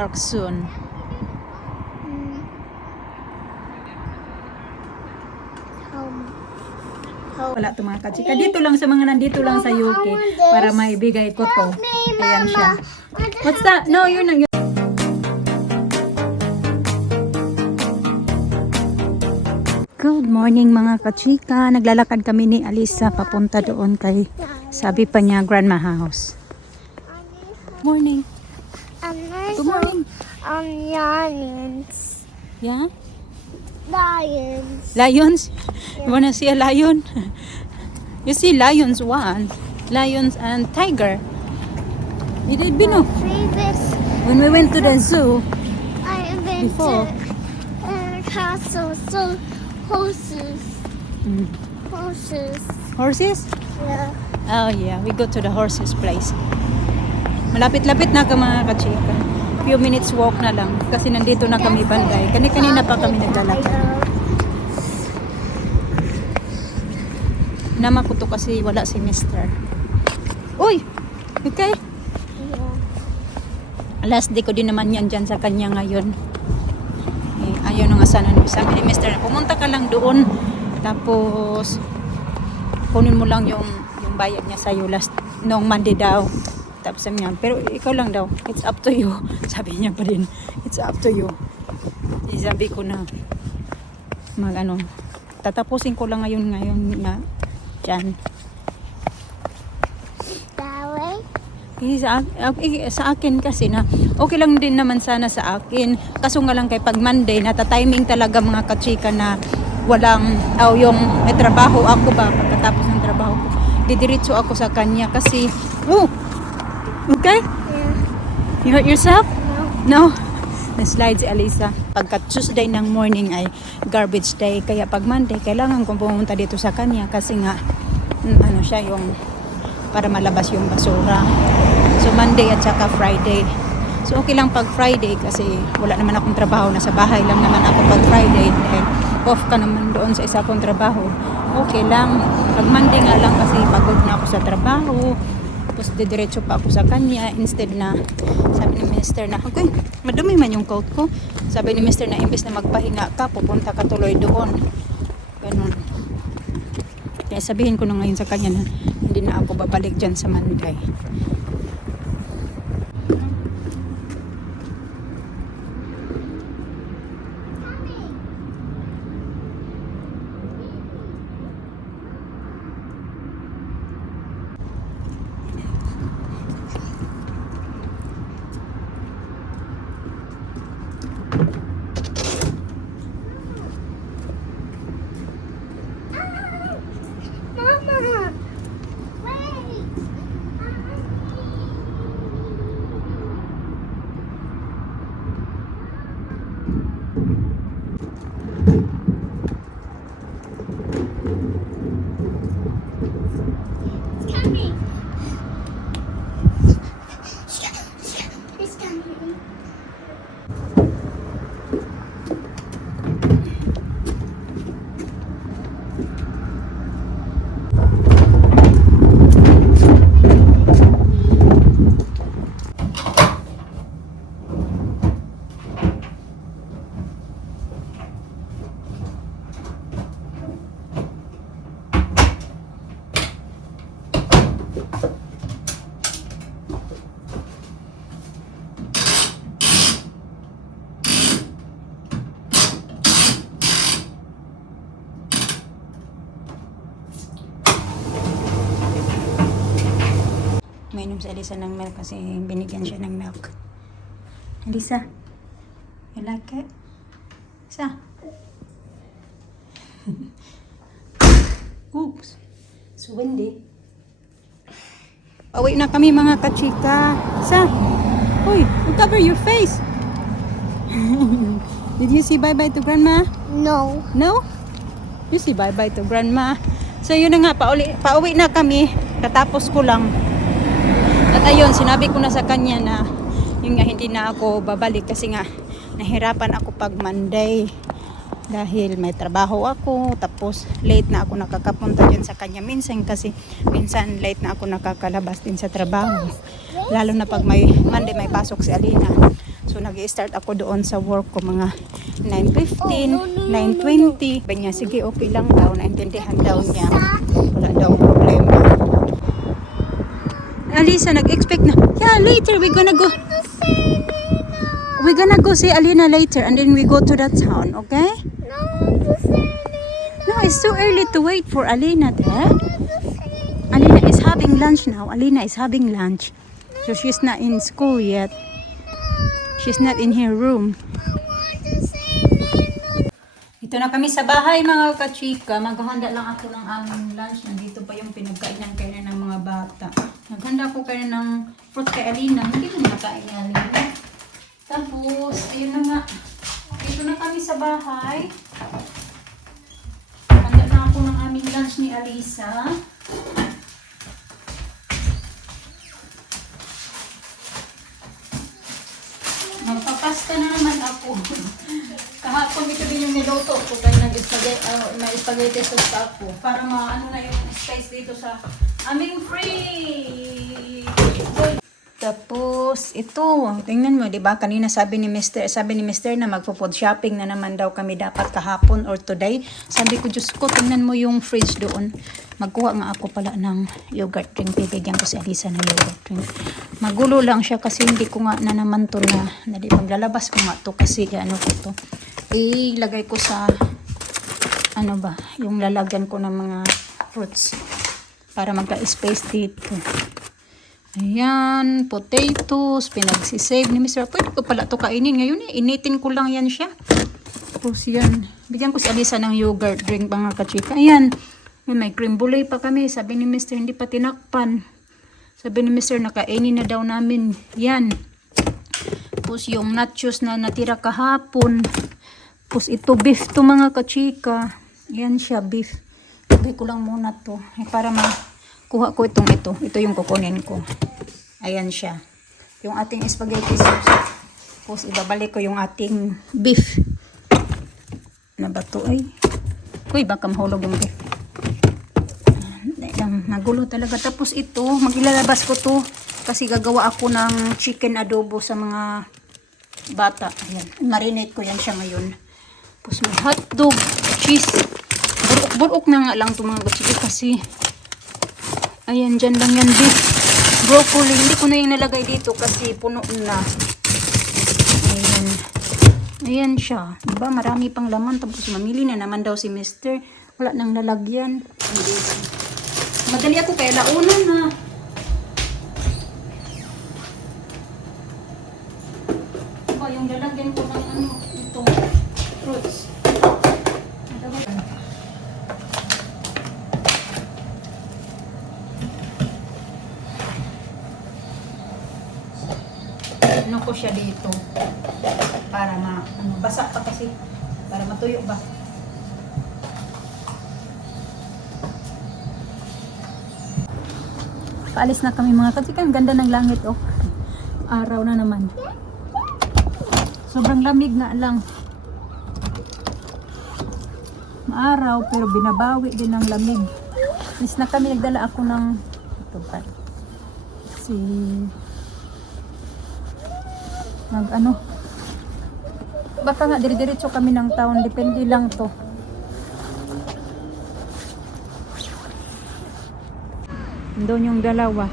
Park soon. Wala ito mga kachika. Dito lang sa mga nandito lang sa UK para maibigay ko to. Ayan siya. What's that? No, you're not. Good morning mga kachika. Naglalakad kami ni Alisa papunta doon kay sabi pa niya grandma house. Morning. Good morning. Lions. Yeah? Lions. Lions? You wanna see a lion? You see lions once. Lions and tiger. You did know. Previous, When we went to the zoo I went before. to castle. So horses. Horses. Horses? Yeah. Oh yeah, we go to the horses place. Malapit-lapit na ka mga kachika. Few minutes walk na lang kasi nandito na kami banday. Kanina pa kami naglalakad. Nama ko to kasi wala si Mister. Uy! Okay? Yeah. Last day ko din naman yan dyan sa kanya ngayon. Eh, ayaw nung asanan. Sabi ni Mister, pumunta ka lang doon. Tapos, kunin mo lang yung bayad niya sa'yo last, noong Monday daw. Tapos sabi niya, pero ikaw lang daw. It's up to you. Sabi niya pa rin, it's up to you. Sabi ko na, tatapusin ko lang ngayon nga. Diyan. That way? Sa akin kasi na okay lang din naman sana sa akin kaso nga lang kay pag Monday nata-timing talaga mga kachika na walang yung may trabaho ako ba pagkatapos ng trabaho ko didiretso ako sa kanya kasi okay? Yeah. You hurt yourself? No. No? Na-slide si Alisa. Pagka Tuesday ng morning ay garbage day kaya pag Monday kailangan kong pumunta dito sa kanya kasi nga siya yung para malabas yung basura. So Monday at saka Friday. So okay lang pag Friday kasi wala naman akong trabaho. Nasa bahay lang naman ako pag Friday. Dahil off ka naman doon sa isa kong trabaho. Okay lang. Pag Monday nga lang kasi pagod na ako sa trabaho. Tapos didiretso pa ako sa kanya. Instead na sabi ni Mister na okay, madumi man yung coat ko. Sabi ni Mister na imbes na magpahinga ka, pupunta ka tuloy doon. Ganun. Kaya sabihin ko na ngayon sa kanya na hindi na ako babalik dyan sa Monday. Mama. Wait. It's coming. It's coming. Mainom si Alisa ng milk kasi binigyan siya ng milk. Alisa, you like it? Sa? Oops, so windy. Pauwi na kami mga kachika. Sa? Uy, cover your face. Did you say bye-bye to grandma? No. No? You say bye-bye to grandma. So yun na nga, pauwi na kami. Katapos ko lang. At ayun, sinabi ko na sa kanya na yun nga hindi na ako babalik kasi nga nahirapan ako pag Monday. dahil may trabaho ako, tapos late na ako nakakapunta dyan sa kanya minsan kasi minsan late na ako nakakalabas din sa trabaho, lalo na pag may Monday may pasok si Alina. So nag-i-start ako doon sa work ko mga 9:15, Oh, no, no, no, 9:20. Sabi niya, sige okay lang daw, naintindihan daw niya. Wala daw problema. Alisa, nag-expect na, yeah, later we're gonna go. We're gonna go see Alina later and then we go to the town, okay? No, it's too early to wait for Alina there. Alina is having lunch now. Alina is having lunch. So she's not in school yet. She's not in her room. Ito na kami sa bahay mga kachika. Maghahanda lang ako ng aming lunch. Nandito pa yung pinagkainan ng mga bata. Naghanda ko kayo ng fruit kay Alina. Hindi mo nakain ni Alina. Tapos, ayun na nga. Dito na kami sa bahay. Handa na ako ng aming lunch ni Alisa. Magpapasta na naman ako. Kahapon ito din yung niluto ko kaya nag-spaghetti sauce ako. Para maano na yung spice dito sa aming free. Tapos ito, tingnan mo, 'di ba? Kanina sabi ni Mr. na magpo-food shopping na naman daw kami dapat kahapon or today. Sabi ko, Diyos ko, tingnan mo yung fridge doon. Magkuha nga ako pala ng yogurt drink. Bibigyan ko si Alisa ng yogurt drink. Magulo lang siya kasi hindi ko nga na naman to na maglalabas ko nga to kasi ano ko to. Ilagay ko sa ano ba, yung lalagyan ko ng mga fruits para magka-space dito. Ayan, potatoes, pinagsisave ni Mr. Pwede ko pala ito kainin ngayon eh. Initin ko lang yan siya. Tapos yan, bigyan ko si Alisa ng yogurt drink mga kachika. Ayan, may cream bulay pa kami. Sabi ni Mr. hindi pa tinakpan. Sabi ni Mr. nakainin na daw namin. Yan. Tapos yung nachos na natira kahapon. Tapos ito beef to mga kachika. Yan siya, beef. Sabi ko lang muna to. Para kuha ko ito. Ito yung kukunin ko. Ayan siya. Yung ating spaghetti sauce. Tapos ibabalik ko yung ating beef. Na ba ito ay? Uy, baka mahulog yung beef. Magulo talaga. Tapos ito, magilalabas ko to. Kasi gagawa ako ng chicken adobo sa mga bata. Ayan. Marinate ko yan siya ngayon. Tapos may hotdog, cheese. Burok na nga lang ito mga kachiki kasi ayan, dyan lang yan beef. Broccoli, hindi ko na yung nalagay dito kasi puno na. Ayan. Ayan siya. Diba? Marami pang laman. Tapos mamili na naman daw si Mr. Wala nang lalagyan. Madali ako kaya launan na. Diba? Yung lalagyan ko ng ano, ito. Fruits. Ano ko siya dito para basa pa kasi para matuyo ba. Paalis na kami mga kasi ang ganda ng langit oh. Araw na naman. Sobrang lamig nga lang. Maaraw pero binabawi din ng lamig. Is na kami nagdala ako ng ito pa. Baka nga dire-diretso kami ng town, depende lang to. Doon yung dalawa.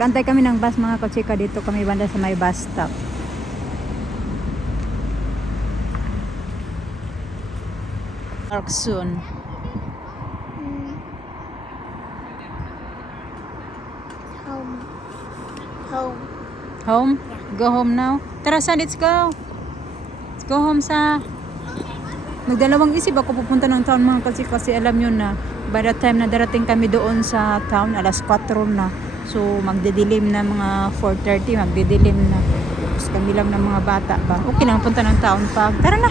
Gantay kami ng bus mga kachika, dito kami banda sa may bus stop. Park soon. Home? Go home now? Tara sa, let's go. Let's go home sa. Nagdalawang isip ako pupunta ng town mga kasi alam nyo na by the time na darating kami doon sa town, alas 4 na. So magdidilim na mga 4:30, magdidilim na. Tapos kami lang ng mga bata ba. Okay lang punta ng town pag, tara na.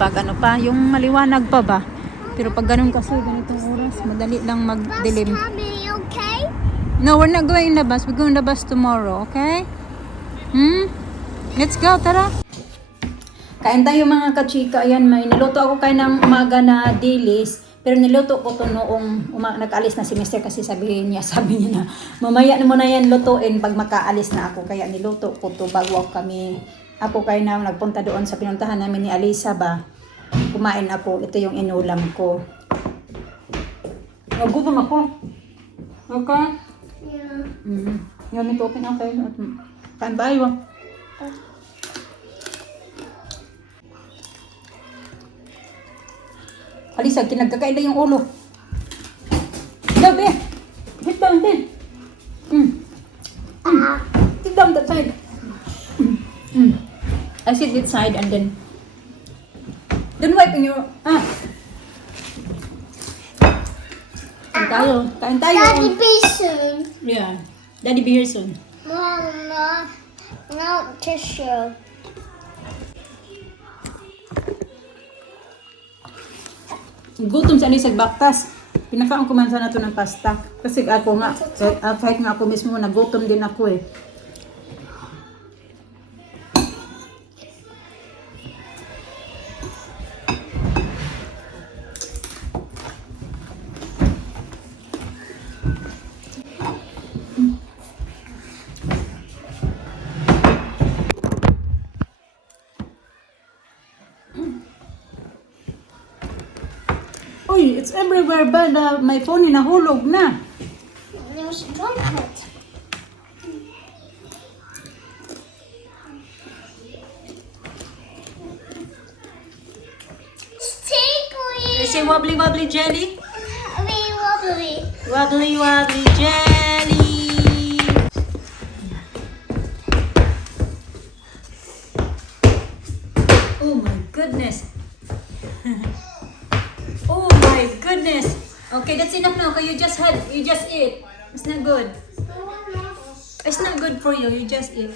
Pag ano pa, yung maliwanag pa ba. Pero pag ganun kasi, ganitong oras, madali lang magdilim. Okay? No, we're not going in the bus. We're going in the bus tomorrow, okay? Let's go, tara. Kain tayo mga kachika. Ayan, may niluto ako kayo ng umaga na dilis. Pero niluto ko to noong nag-alis na si Mr. kasi sabi niya na mamaya na mo na yan lutuin pag makaalis na ako. Kaya niluto ko to bago ako kayo na nagpunta doon sa pinuntahan namin ni Alisa ba. Kumain ako. Ito yung inulam ko. Nagutom ako. Okay? Yeah. Yan ito open okay. Kain tayo. Alisa, kinagkakain na yung ulo. Gabi! Sit down din. Sit down that side. I sit this side and then don't wipe in your... Kain tayo. Kain tayo. Daddy, be soon. Yeah. Daddy be here soon. Mama, no tissue. Gutom si Alisa baktas. Pinakaon ko man sana ito ng pasta. Kasi ako nga, kahit nga ako mismo, nagutom din ako eh. Uy, it's everywhere ba na my phone nahulog na? There's a trumpet. Stickly. Say wobbly wobbly jelly? Wobbly. Wobbly wobbly jelly. Oh my goodness. Oh my goodness. Okay, that's enough now. Okay, you just eat. It's not good. It's not good for you. You just eat.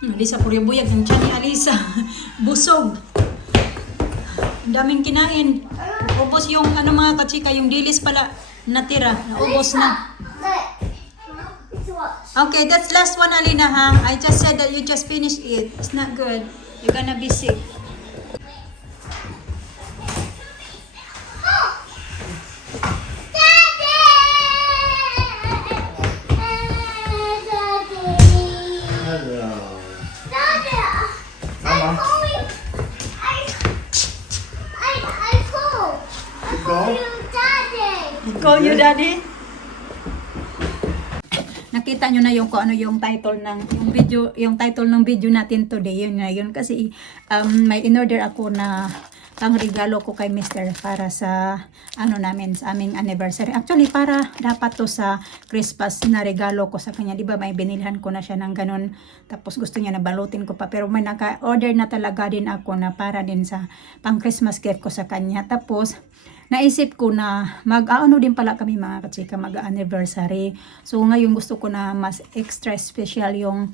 Alisa, puro buyag ng tiyan ni Alisa. Busog. Ang daming kinain. Ubos yung mga kachika, yung dilis pala natira. Naubos na. Okay, that's last one, Alina, ha? I just said that you just finished it. It's not good. You're gonna be sick. Call you daddy? Nakita nyo na yung kung ano yung title ng video natin today. Yun na yun kasi may in-order ako na pang regalo ko kay Mr. para sa sa aming anniversary. Actually para dapat to sa Christmas na regalo ko sa kanya. 'Di ba may binilhan ko na siya ng ganun. Tapos gusto niya na balutin ko pa pero may naka-order na talaga din ako na para din sa pang Christmas gift ko sa kanya. Tapos naisip ko na din pala kami mga kachika, mag-anniversary. So ngayon gusto ko na mas extra special yung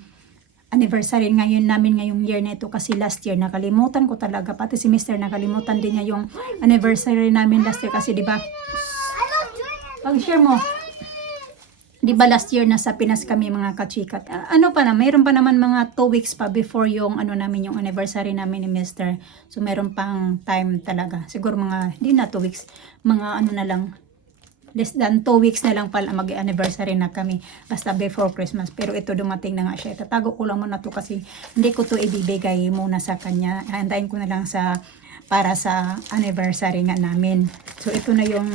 anniversary namin ngayong year na ito kasi last year nakalimutan ko talaga. Pati si Mr. nakalimutan din niya yung anniversary namin last year kasi 'di ba? Pag-share mo. 'Di ba last year nasa Pinas kami mga kachika. Mayroon pa naman mga 2 weeks pa before yung namin yung anniversary namin ni Mr. So mayroon pang time talaga. Siguro mga di na 2 weeks, mga na lang less than 2 weeks na lang pala mag-anniversary na kami basta before Christmas. Pero ito dumating na nga siya. Tatago ko lang muna to kasi hindi ko to ibibigay muna sa kanya. Hantayin ko na lang para sa anniversary nga namin. So ito na yung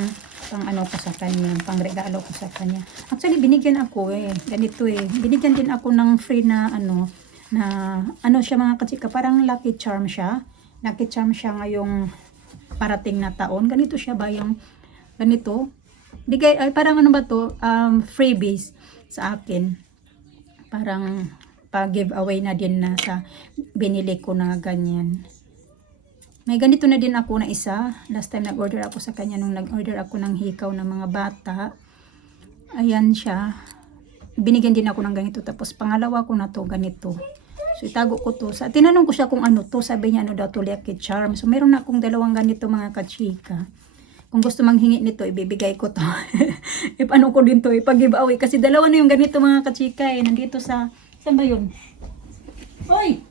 pang ko sa kanya, pang regalo ko sa kanya. Actually binigyan ako ganito binigyan din ako ng free na siya mga kachika, parang lucky charm siya ngayong parating na taon. Ganito siya ba yung ganito bigay parang freebies sa akin, parang pa-giveaway na din na sa binili ko na ganyan. May ganito na din ako na isa. Last time nag-order ako sa kanya nung nag-order ako ng hikaw ng mga bata. Ayan siya. Binigyan din ako ng ganito. Tapos pangalawa ko na to ganito. So itago ko to. Tinanong ko siya kung ano to. Sabi niya daw to lucky charm. So meron na akong dalawang ganito mga kachika. Kung gusto manghingi nito, ibibigay ko to. Ipano ko din to, ipag-giveaway. Kasi dalawa na yung ganito mga kachika Nandito sa, saan ba yun? Hoy!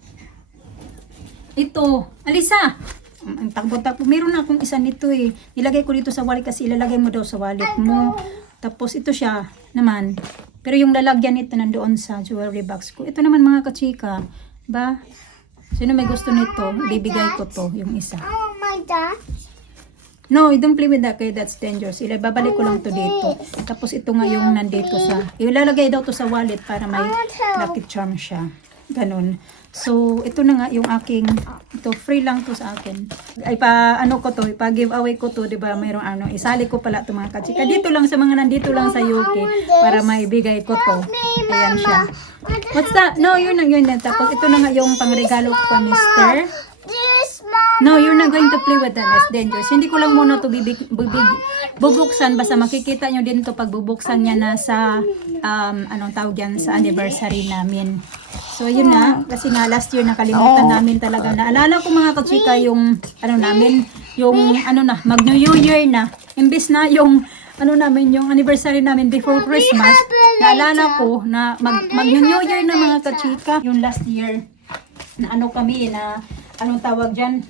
Ito, Alisa. Ang takbo-takbo. Meron na akong isa nito eh. Nilagay ko dito sa wallet kasi ilalagay mo daw sa wallet mo. Tapos ito siya naman. Pero yung lalagyan nito nandoon sa jewelry box ko. Ito naman mga kachika. Ba? Sino may gusto nito? Bibigay ko to, yung isa. Oh, my dad. No, don't play with that kay that's dangerous. Babalik ko lang to dito. Tapos ito nga yung nandito sa, ilalagay daw to sa wallet para may lucky charm siya. Ganun. So, ito na nga yung aking, ito free lang to sa akin. Ay ano ko to, ipa-giveaway ko to, 'di ba? Mayroong ano, isali ko pala to mga kachika. Dito lang sa mga nandito lang sa UK para maibigay ko to. Ayan siya. What's that? No, yun na. Tapos ito na nga yung pangregalo ko kay Mr. This, Mom. No, you're not going to play with that. That's dangerous. Hindi ko lang muna to bubuksan. Basta makikita nyo din to pag bubuksan niya na sa, anong tawag yan, sa anniversary namin. So, yun na. Kasi nga, last year nakalimutan namin talaga. Naalala ko mga kachika yung, namin, yung, mag-New Year na. Imbis na yung, namin, yung anniversary namin before Christmas. Naalala ko na mag-New Year na mga kachika. Yung last year, na kami, na, anong tawag dyan,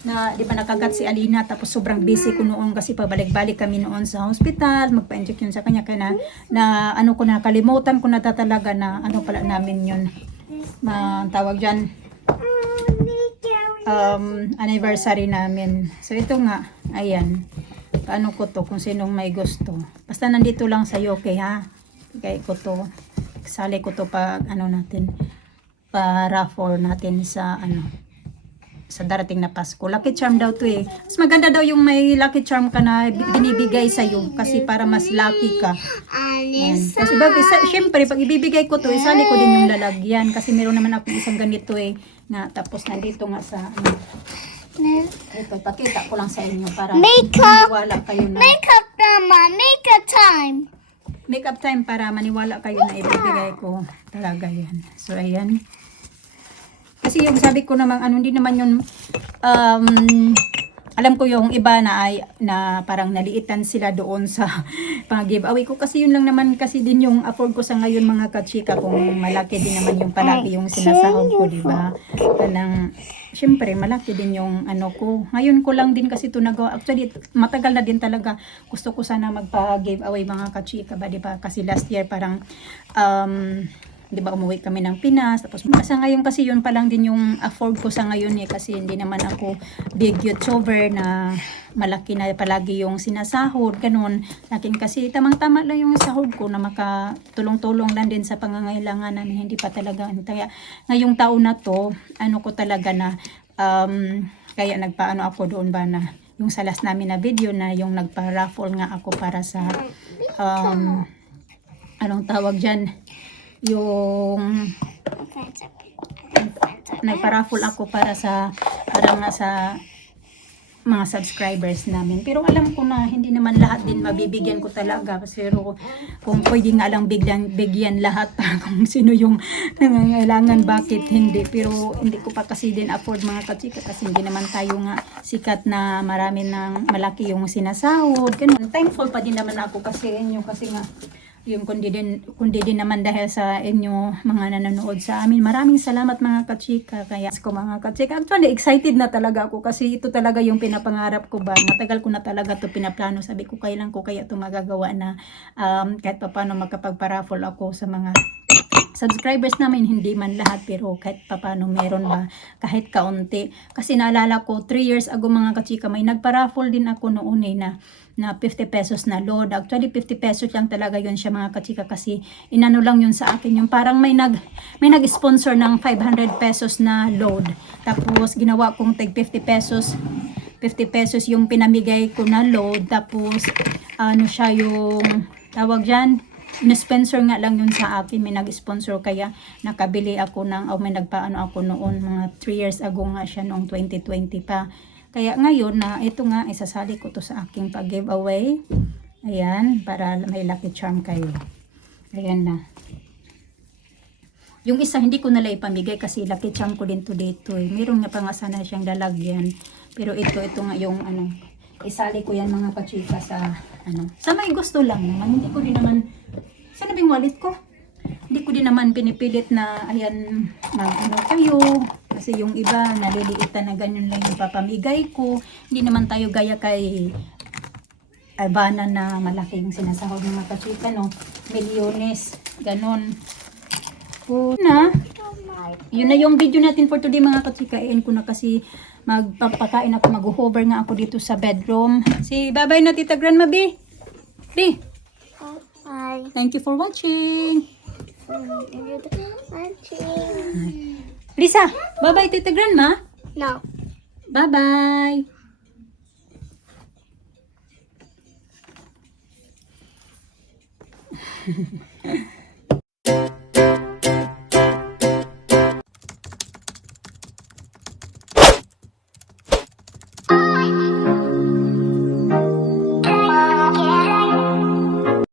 na di ba nakagat si Alina tapos sobrang busy ko noon kasi pabalik-balik kami noon sa hospital, magpa-inject yun sa kanya kaya na ano ko nakalimutan ko na talaga na ano pala namin yun, tawag dyan, anniversary namin. So ito nga, ayan, paano ko to kung sinong may gusto, basta nandito lang sa UK ha, bigay ko to, sali ko to pag natin, pa-raffle natin sa sa darating na Pasko. Lucky charm daw to eh. Mas maganda daw yung may lucky charm ka na binibigay sa'yo kasi para mas lucky ka. Yan. Kasi syempre pag ibibigay ko to, isali ko din yung lalagyan kasi meron naman akong isang ganito eh na tapos nandito nga sa ito, pakita ko lang sa inyo para maniwala kayo na Makeup, Mama. Makeup time. makeup time para maniwala kayo na ibibigay ko talaga yan. So ayan. Kasi yung sabi ko namang hindi naman yun, alam ko yung iba na parang naliitan sila doon sa pang-giveaway ko. Kasi yun lang naman kasi din yung afford ko sa ngayon mga kachika kung malaki din naman yung palagi yung sinasahod ko, diba? Kanang, syempre malaki din yung ko. Ngayon ko lang din kasi ito nagawa. Actually, matagal na din talaga. Gusto ko sana magpa-giveaway mga kachika ba, diba? Kasi last year parang, di ba umuwi kami ng Pinas tapos sa ngayon kasi yun pa lang din yung afford ko sa ngayon kasi hindi naman ako big YouTuber na malaki na palagi yung sinasahod ganun, lakin kasi tamang-tama lang yung sahod ko na makatulong-tulong lang din sa pangangailangan namin, hindi pa talaga kaya ngayong taon na to ko talaga na kaya nagpaano ako doon ba na yung sa last namin na video na yung nagpa-raffle nga ako para sa anong tawag dyan, yung nagpa-raffle ako para nga sa mga subscribers namin. Pero alam ko na hindi naman lahat din mabibigyan ko talaga. Pero kung pwede nga lang bigyan lahat kung sino yung nangangailangan, bakit hindi. Pero hindi ko pa kasi din afford mga kachika kasi hindi naman tayo nga sikat na marami ng malaki yung sinasahod. Ganun. Thankful pa din naman ako kasi inyo kasi nga yung kundi din naman dahil sa inyo mga nanonood sa amin. Maraming salamat mga kachika. Kaya ko mga kachika, actually excited na talaga ako kasi ito talaga yung pinapangarap ko ba. Matagal ko na talaga to pinaplano. Sabi ko kailan ko kaya ito magagawa na kahit pa paano makapagparaffle ako sa mga subscribers namin, hindi man lahat pero kahit paano meron ba kahit kaunti. Kasi naalala ko 3 years ago mga kachika, may nagpa-raffle din ako noon na 50 pesos na load. Actually 50 pesos lang talaga yun siya mga kachika kasi inano lang yun sa akin. Yung parang may nag-sponsor ng 500 pesos na load. Tapos ginawa kong tag 50 pesos yung pinamigay ko na load. Tapos siya yung tawag dyan, in-sponsor nga lang yun sa akin, may nag-sponsor kaya nakabili ako may nagpaano ako noon mga 3 years ago nga siya noong 2020 pa. Kaya ngayon na ito nga isasali ko to sa aking pag-giveaway. Ayan, para may lucky charm kayo. Ayan na. Yung isa hindi ko nalang ipamigay kasi lucky charm ko din to dito eh. Meron nga pa nga sana siyang lalagyan. Pero ito nga yung isali ko yan mga kachika sa sa may gusto lang naman. Hindi ko din naman, sana ba yung wallet ko? Hindi ko din naman pinipilit na ayan kayo Kasi yung iba, naliliitan na ganyan lang yung papamigay ko. Hindi naman tayo gaya kay Albana na malaking sinasahod ng mga kachika, no? Milyones, ganon. O na, yun na yung video natin for today mga kachika. Iyan ko na kasi magpapakain ako, mag-hover nga ako dito sa bedroom. Bye-bye na Tita Grandma B. B, Bye. thank you for watching. Watching. Lisa, bye-bye Tita Grandma. No. Bye-bye.